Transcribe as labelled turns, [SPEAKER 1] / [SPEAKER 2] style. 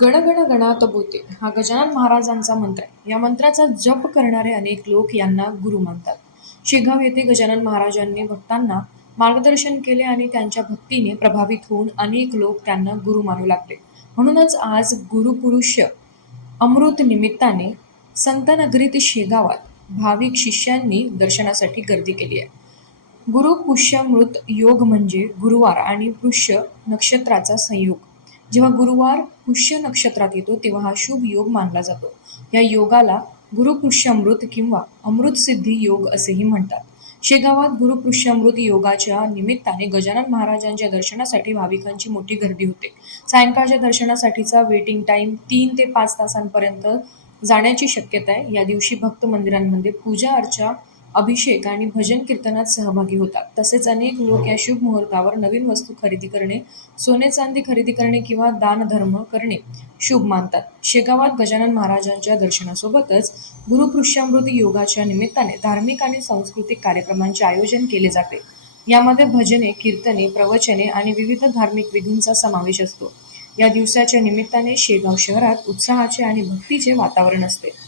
[SPEAKER 1] गणगण गणात बोते हा गजानन महाराजांचा मंत्र आहे. या मंत्राचा जप करणारे अनेक लोक यांना गुरु मानतात. शेगाव येथे गजानन महाराजांनी भक्तांना मार्गदर्शन केले आणि त्यांच्या भक्तीने प्रभावित होऊन अनेक लोक त्यांना गुरु मानू लागले. म्हणूनच आज गुरुपुरुष अमृत निमित्ताने संतनगरीत शेगावात भाविक शिष्यांनी दर्शनासाठी गर्दी केली आहे. गुरु पुष्यमृत योग म्हणजे गुरुवार आणि पुष्य नक्षत्राचा संयोग. जेव्हा गुरुवार पुष्य नक्षत्रात येतो तेव्हा हा शुभ योग मानला जातो. या योगाला गुरुपुष्यमृत किंवा अमृतसिद्धी योग असेही म्हणतात. शेगावात गुरुपुष्यमृत योगाच्या निमित्ताने गजानन महाराजांच्या दर्शनासाठी भाविकांची मोठी गर्दी होते. सायंकाळच्या दर्शनासाठीचा वेटिंग टाईम तीन ते पाच तासांपर्यंत जाण्याची शक्यता आहे. या दिवशी भक्त मंदिरांमध्ये पूजा अर्चा अभिषेक आणि भजन कीर्तनात सहभागी होतात. तसेच अनेक लोक या शुभ मुहूर्तावर नवीन वस्तू खरेदी करणे सोने चांदी खरेदी करणे किंवा दानधर्म करणे शुभ मानतात. शेगावात गजानन महाराजांच्या दर्शनासोबतच गुरुपुष्यामृत योगाच्या निमित्ताने धार्मिक आणि सांस्कृतिक कार्यक्रमांचे आयोजन केले जाते. यामध्ये भजने कीर्तने प्रवचने आणि विविध धार्मिक विधींचा समावेश असतो. या दिवसाच्या निमित्ताने शेगाव शहरात उत्साहाचे आणि भक्तीचे वातावरण असते.